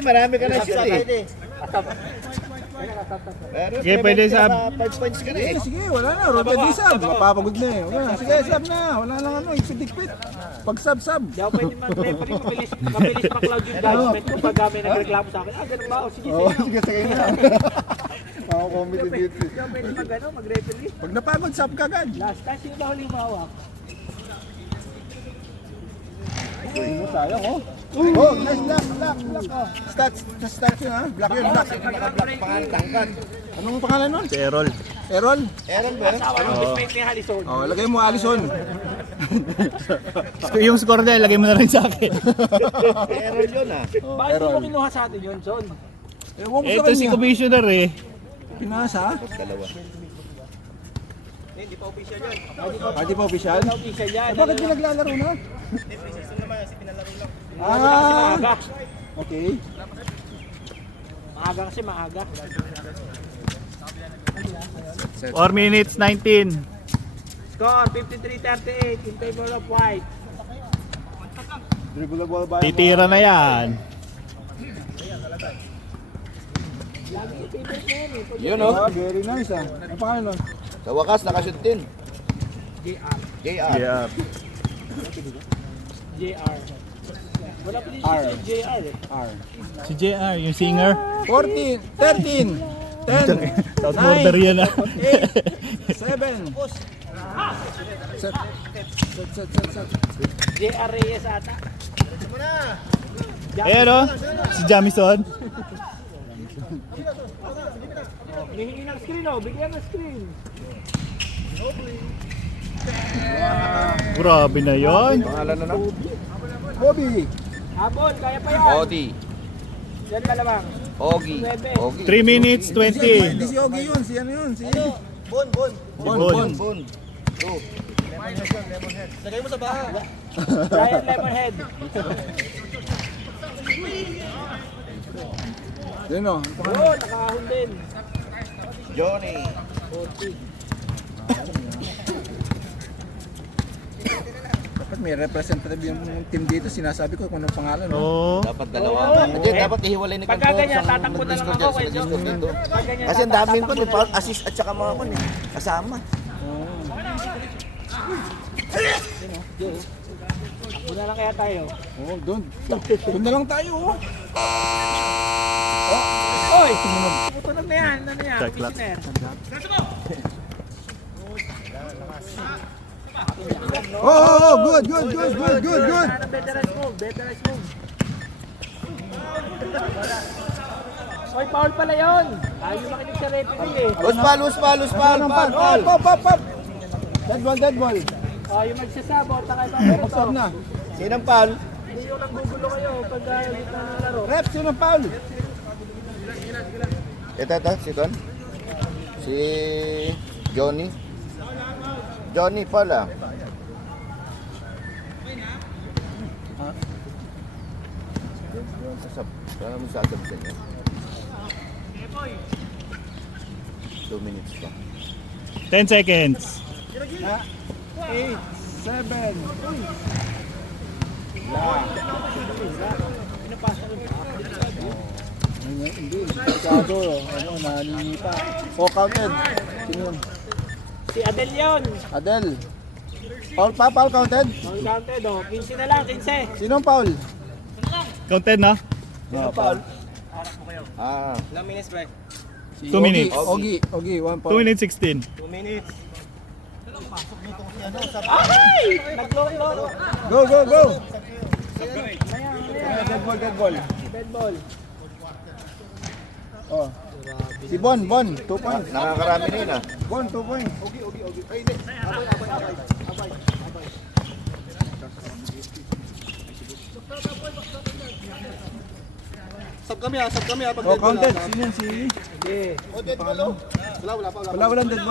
Marami ka na shoot eh. Sige, pwede sa 5 points ka na eh. Sige, wala na. Road di sub. Mapapagod na eh. Wala. Sige, sub na. Wala lang ano. Ipit-ipit. Pag sub. Di ako pwede mag-referee, mabilis ma-cloud yung judgment ko pag may nagreklamo sa akin. Ganun ba? O, sige, Sige na. Makakomedy dito. Di ako pwede mag-referee. Pag napagod, sub ka agad. Last time, sino ba huli mawak? Sayang oh. Oh, nice black. Oh. Stats yun ha. Black yun, black. Naka-black pangalan, tangkad. Anong pangalan nun? si Errol. Errol ba yun? Asawa ng respect ni Harrison. Oh, lagay mo Allison. Yung score na, ilagay mo na rin sa akin. Errol yun ah. Bakit mo kinuha sa atin yun, Son? Ewan ko sa Ito si kanya. Commissioner eh. Pinasa? Hindi pa official yan. Hindi pa official? Isa yan. Bakit pinaglalaro na? Maaga. Okay. Maaga kasi maaga. 4 minutes 19. Score 53-38 in favor of White. Dribble the ball by Titira na yan. Yun oh. Very nice ah. Ano pangalan nun? Sa wakas, nakashoot din. JR. JR. Yeah. JR. Wala pa din R. si JR eh. R. Si JR, yung singer. 14, 13, 10, South border yan ah. 8, 7. Set. JR Reyes ata. Ayan o, si Jamison. Hinihingi ng screen oh. Bigyan ng screen. Grabe na yun. Pangalan na lang? Bobby. Habol, kaya pa yan. Odi. Yan malamang. Ogi. Ogi. 3 minutes 20. Hindi si Ogie yun, si ano yun, si... Bon. Lagay mo sa baha. Brian Lemonhead. Yun o. Oo, nakahon din. Johnny. Dapat may representative yung team dito, sinasabi ko kung anong pangalan. No? Oo. Dapat dalawa. Hindi, dapat ihiwalay ni Pagka Kanto ganyan, sa tatakbo na lang Discord ako sa kay Discord dito. Pag ganyan, Kasi ang daming tatakbo ko, na lang. assist at saka mga kun kasama. Takbo na lang kaya tayo. Oo, doon. Doon na lang tayo. Oh. Oy! Tumutunog na yan. Ano yan? Check lang. Commissioner. Oh, good. Ano, veterans move. Oy, foul pala yun. Ayaw makinig sa referee eh. Uspal. Pop. Dead ball. Oh, yung magsasabo, takay pa Stop na. Sinang foul? Hindi yung naggugulo kayo pag gitna ng laro. Rep, sino foul? Ito, si Don. Si Johnny. Johnny pala. Paano mo sasabihin niya? 2 minutes pa. 10 seconds. 8, 7. Hindi, masyado. Ano, naninita. Oh, counted. Sino yun? Si Adel yun. Adel. Foul counted? All counted oh. 15 na lang, 15. Sinong foul? Counted na? Ah, 2 minutes. Ogie, 1 foul. 2 minutes 16. Ay! Nag-low. Go. Maya. Dead ball. Dead ball. Oh. Si Bon, 2 points. nakakarami na yun ah. Bon, 2 points. Sab kami ha, pag Oh, counted. Sino yun? Si... Yeah. Walang dead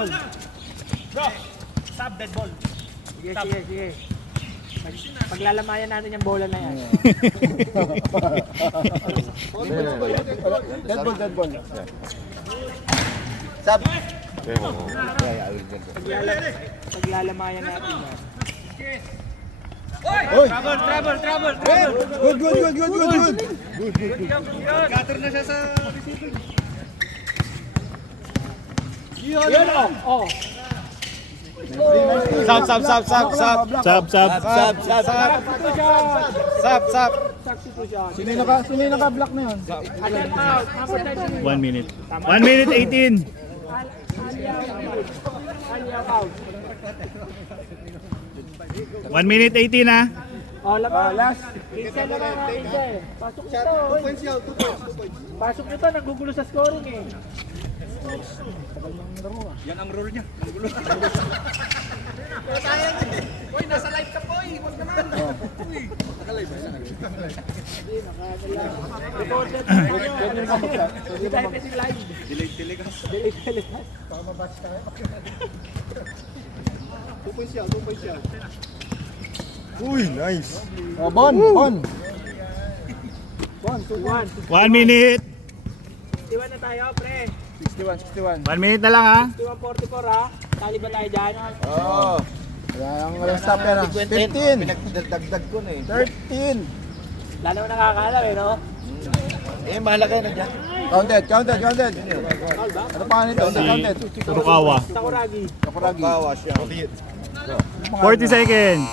ball. Sige. Paglalamayan natin yung bola na yan. Dead ball. Sab. Yeah, I will get it. Paglalamayan natin yan. Oy! Trouble! Good! Yun oh. Sab. Substitution. Sino yung naka-block na yun? Adel out. Number 10. 1 minute. 1 minute 18. Aliaw out. 1 minute 18 ha. Oh, last. 15 naman natin siya eh. Pasok nito. 2 points yan, 2 points. Pasok nito, nagugulo sa scoring eh. Yan ang rule niya. Uy, nasa live ka po eh. Huwag naman. Recorded. Hindi tayo kasi live. Delay telecast. Uy, nice. Oh, Bon. 1, 1 minute. 61 na tayo, pre. 61. 1 minute na lang ha. 61-44 ha. Tali ba tayo dyan? Oo. Walang stop yan. 15. Pinagdagdag ko na eh. 13. Lalo mo nakakaalam eh, no? Eh, mahalaga na dyan. Counted. Foul ba? Ano pa nito? Counted. Furukawa. Sakuragi. Sakuragi. Bawa siya. 40 seconds.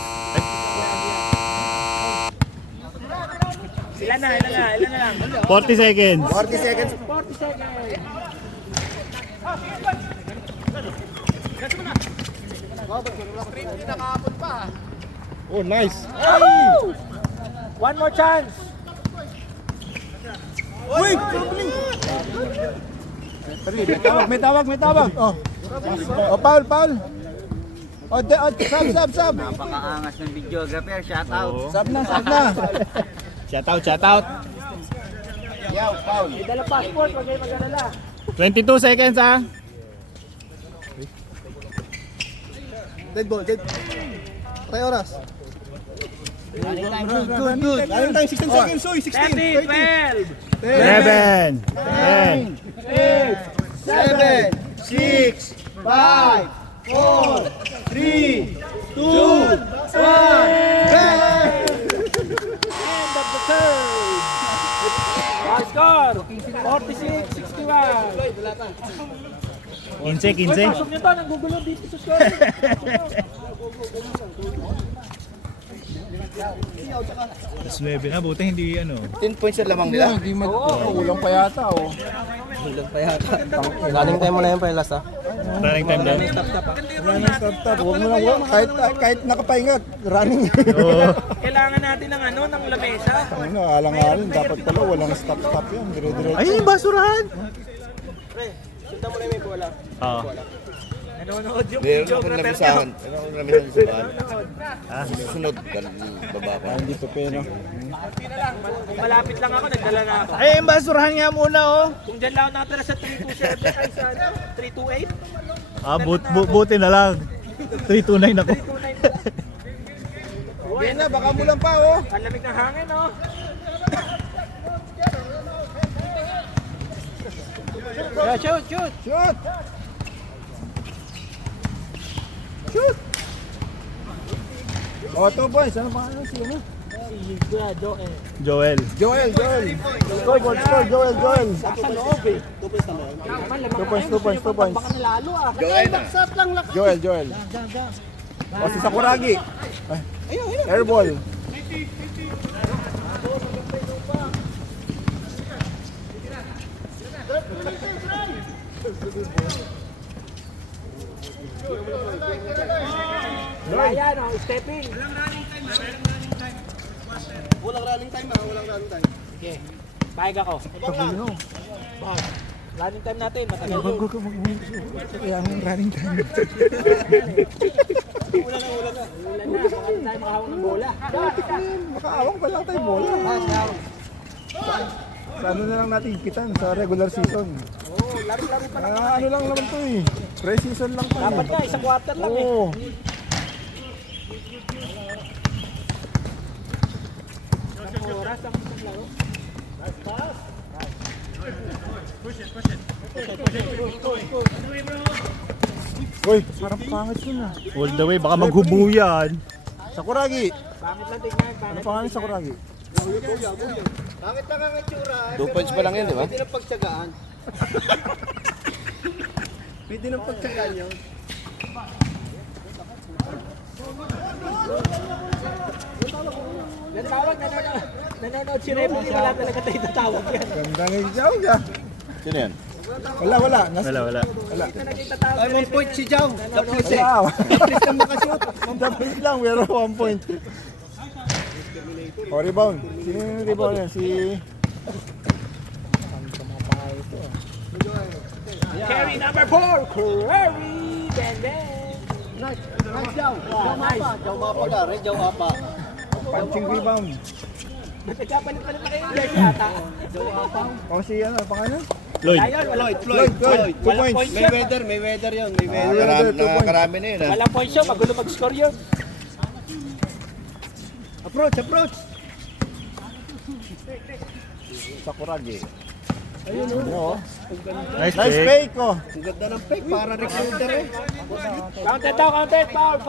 Ilan na lang. 40 seconds. 40 seconds. 40 seconds. Oh, nice. Oh! One more chance. Uy! May tawag. Oh. Oh, foul. Oh, sub. Napakaangas ng videographer, shout out. Sub na. Shout out. Yaw, foul. May dala passport, wag kayo mag-alala. 22 seconds ha. Dead ball, dead. Patay oras. Good. Ayun tayo, 16 seconds, soy. 16, 30, 12. 11, 10, 7, 6, 5, 4, 3, 2, 1. End of the third. Our score, 46-61. 15, 15. Pasok nyo to, nanggugulo dito sa score. Tapos 9 na, buti hindi ano. 10 points ang lamang nila. Kulang pa yata, oh. Hulag pa yata. Running time mo na yan, Pelas ha. Running time daw. Wala nang stop. Huwag mo lang. Kahit nakapahinga, running. Oo. Kailangan natin ng ano, ng lamesa. Ano, alang-alang. Dapat pala walang stop yan. Dire-diretso. Ay, yung basurahan. Pre, sundan mo na yung may bola. Oo. Nanonood yung Meron video. akong Brother namisahan. Meron akong namisahan sa bahan. Susunod, baba pa. Hindi pa pera. Kung malapit lang ako, nagdala na ako. Ay, yung basurahan nga muna oh. Kung dyan lang ako nakatira sa 327 ay sa 328. Ah, buti na lang. 329 ako. 329. Yan na, baka mulan pa, oh. Ang lamig ng hangin, oh. Yeah, shoot! Shoot! Oh, 2 points. Ano pa ano? Sino mo? Si Grado, eh. Joel. Joel. Score, Joel. Sa loob, eh. 2 points. Baka nalalo, ah. Joel. O, si Sakuragi. Ay, airball. Ayan, oh, stepping. Walang running time, walang running time. Okay, pahig ako. Bang. Running time natin, matagal yun. Kaya ang running time. Ulan na, baka hindi tayo makahawak ng bola. Makaawang pa lang tayo bola. Sa ano na lang natin ikitan sa regular season. Oo, laro-laro pa lang. Ano lang naman to eh. Pre-season lang to. Dapat nga, isang quarter lang eh. Oo. Isang oras ang isang laro. Uy, parang pangit yun ah. All the way, baka maghubo yan. Sakuragi. Pangit lang tingnan, Ano pangit. pangalan sa Sakuragi? 2 points pa lang yun, di ba? Pwede ng pagtsagaan. Pwede ng pagtsagaan yun. Natawag, nanonood si Referee, wala talaga tayo tatawag yan. Ganda ng Jaw ya. Sino yan? Wala. Wala. Hindi na naging tatawag Ay, 1 point si Jaw. Tapos eh. Wow. Tapos lang, pero 1 point. O, rebound. Sino yung rebound yan? Si... Carry number 4, Curry, Benden. Nice Jaw. Jaw mapa ka. Red Jaw mapa. Punching rebound. Nagkapalit-palit na kayo ng leg yata. O, si ano, pangalan? Lloyd. Ayun, Floyd. 2 Walang points. points yun. Mayweather yun. Nakakarami na yun, ha? Walang points yun, magulo mag-score yun. Approach. Sakuragi. Ayun o. Nice Nice pick. fake oh. Ang ganda ng fake para recruiter eh. Counted daw, counted. Foul.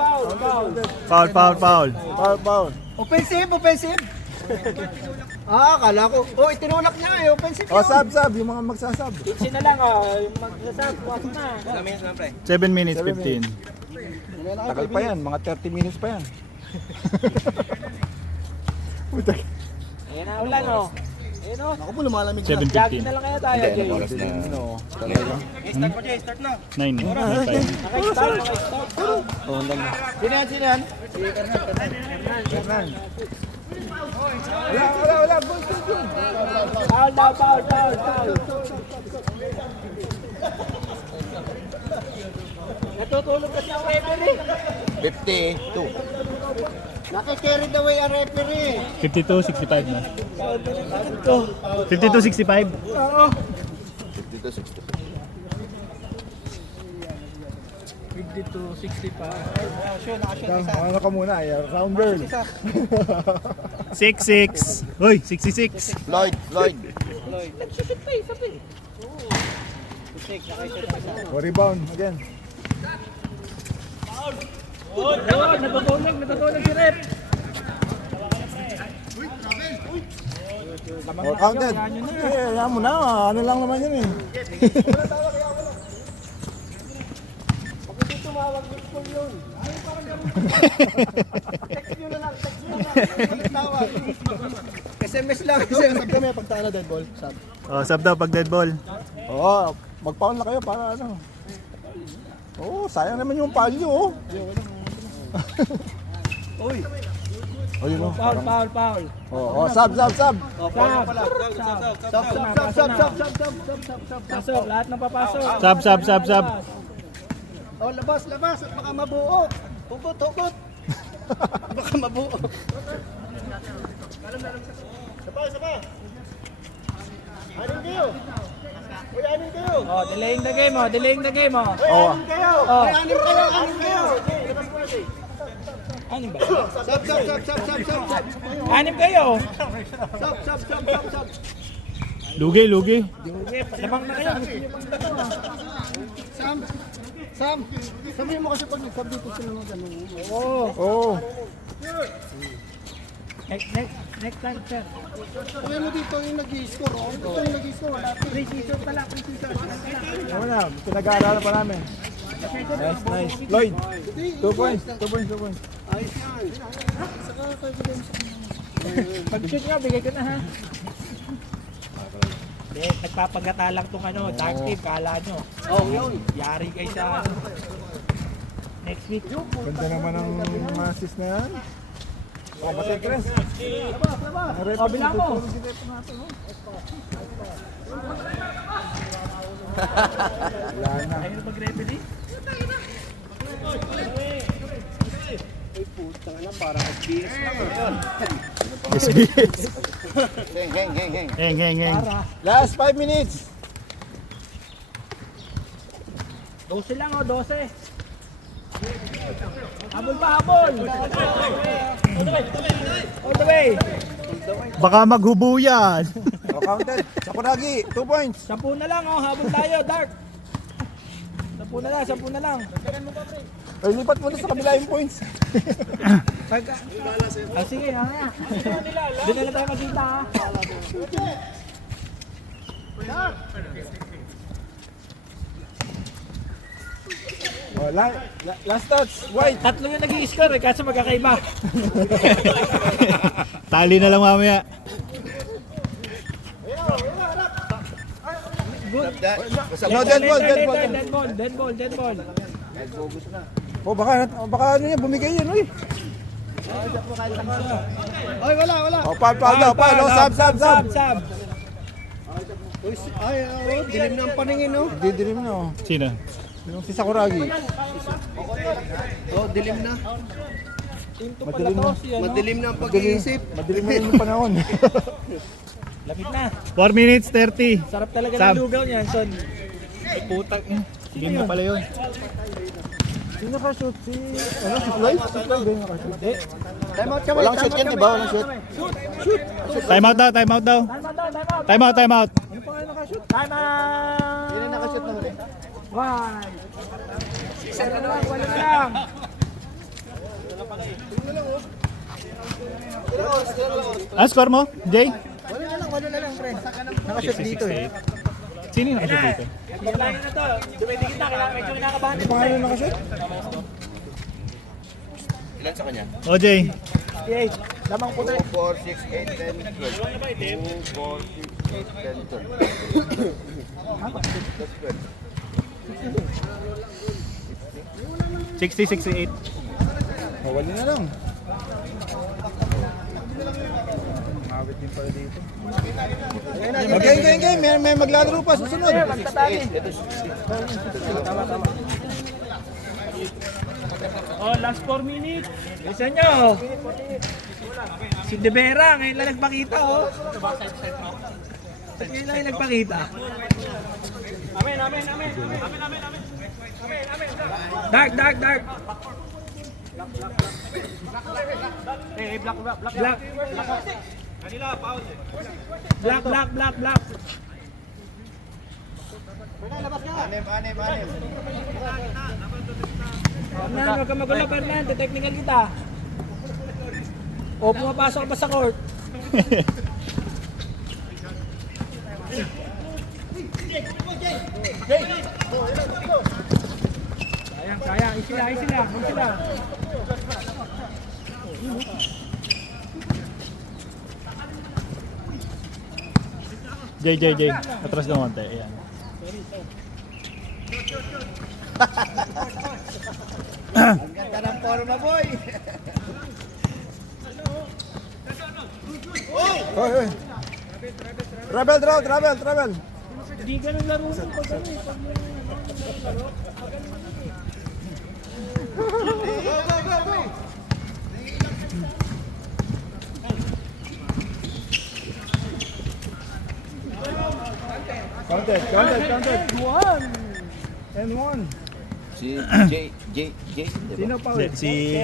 Foul. Offensive. Akala ko. Oh, itinulak niya eh. Offensive yun. Sab. Yung mga magsasab. 15 na lang, oh. Yung magsasab, pumasok na. 7 minutes, 15. Tagal pa yan. Mga 30 minutes pa yan. Ayan na, ulan, oh. Ayun, oh. Ako po lumalamig 7:15. Jogging na lang kaya tayo, Hindi, Jay. anong oras na? Start na. 9. Naka-start. Sino yan? Hernan. Wala. Foul daw, foul. Natutulog kasi ang referee. 52. Naki-carried away ang referee. 52-65 na. 52-65. 52-60. Ano ka muna, round girl. 6-6. Hoy, 66. Lloyd. O rebound, again. Natutulog si Rep. O, counted. Ayan mo na, ano lang naman yun eh. SMS lang. SMS kami pag na dead ball. Oh, sub daw pag dead ball. Oo, mag-foul na kayo para ano. Oo, sayang naman yung foul nyo, oh. Uy. O, yun, oh. Foul. Oo, sub. Sab. Stop. Pasok, lahat ng papasok. Sub. Oh, labas at baka mabuo. Hugot. Baka mabuo. Saba. Anin kayo? Uy, anin kayo? Oh, delaying the game. Uy, anin kayo? Oh. Uy, anin kayo? Anim ba? Stop. Anim kayo. Stop. Lugi. Lamang na kayo. Sam, sabihin mo kasi pag nag-sub dito sila ng ganun. Oo. Next time, sir. Sabihin mo dito yung nag-i-score. Oh. Dito yung nag-i-score. Pre-season pala. Ano na, pinag-aaralan pa namin. Nice. Lloyd, 2 points. Ayos yan. Saka confidence. Pag-shoot nga, bigay ko na ha. Nagpapagata lang tong dark team, kala nyo. Oh, yun. Yari kayo sa next week. Ganda naman ang masis na yan. O, masikres. O, bilang mo. Ayaw mag-referee? Putang na, parang SBS lang. SBS. Heng. Last 5 minutes. 12 lang 12. Habol pa, habol. All the way. Baka maghubo yan. O, counted. Sakuragi, 2 points. 10 na lang habol tayo, Dark. 10 na lang. Ay, lipat mo na sa kabila yung points. Sige, mamaya. Doon na lang tayo magkita ha. O, last touch. White. Tatlo yung nag-i-score kaso magkakaiba. Tali na lang mamaya. No, dead ball. Dead ball. O, baka ano yan, bumigay yan, uy. Ay, wala. O, foul daw. O, sub. Uy, dilim na ang paningin, no? Didilim na, o. Sino? Yung si Sakuragi. Oh, dilim na. Madilim na. Madilim na ang pag-iisip. Madilim na yung panahon. Lamig na. 4 minutes 30. Sarap talaga Sam. ng lugaw niyan, son. Ay, putang. Game na pala yun. Sino nakashoot? Si Lloyd? Si Lloyd din nakashoot. Time out kami. Walang shoot yan, di ba? Walang shoot. Time out daw. Time out. Time out. Time out. Yun ang nakashoot na huli. Why? 6 na lang, wala na lang. Ano score mo, Jay? Wala na lang, pre. Nakashoot dito eh. Sino yung nakashoot dito? Paglayin na to. Dumitingin na, kailangan medyo kinakabahan. Pangalan nakashoot? Ilan sa kanya? O, Jay. 8. Lamang puti. 2, 4, 6, 8, 10, 12. 2, 4, 6, 8, 10, 12. 60-68. O, wala na lang. Awit din pala dito. Okay. May maglalaro pa susunod. Magtatali. Oh, last 4 minutes. Isa nyo. Si De Vera, ngayon lang nagpakita, oh. Ngayon lang yung nagpakita. Amen. Dark. Black. Kanila, foul. Black. Anim. Fernan, huwag ka magulo, Fernan. Technical kita. O, pumapasok ka ba sa court? Sayang. Isila. Jay. Atras ng konti. Ayan. Ang ganda ng forma, boy. Hoy. Travel. Hindi ganun laro mo pag ano eh. Pag laro. Counted. And one. Si J. Sino pa ulit? Si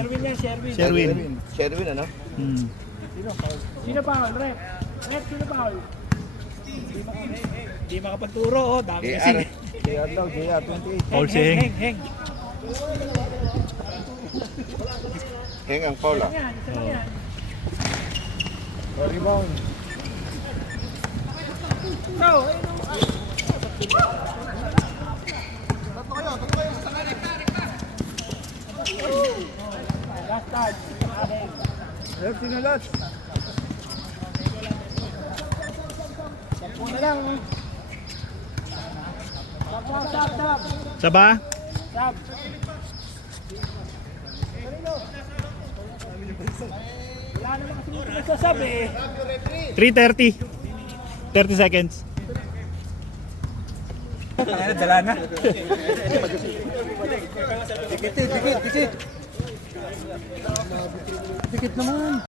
Sherwin. Sherwin, ano? Sino foul? Rep, sino foul? Hindi makapagturo, oh. Dami kasi. JR 28. Paul Sing. Heng. Heng ang Paula. Yan, isa lang yan. Rebound. Bro, last touch. Ref, sino last? Una lang. Stop. Saba? Stop. Wala naman kasi yung nagsasabi eh. 3:30. 30 seconds. Dala na. Dikit. Dikit naman.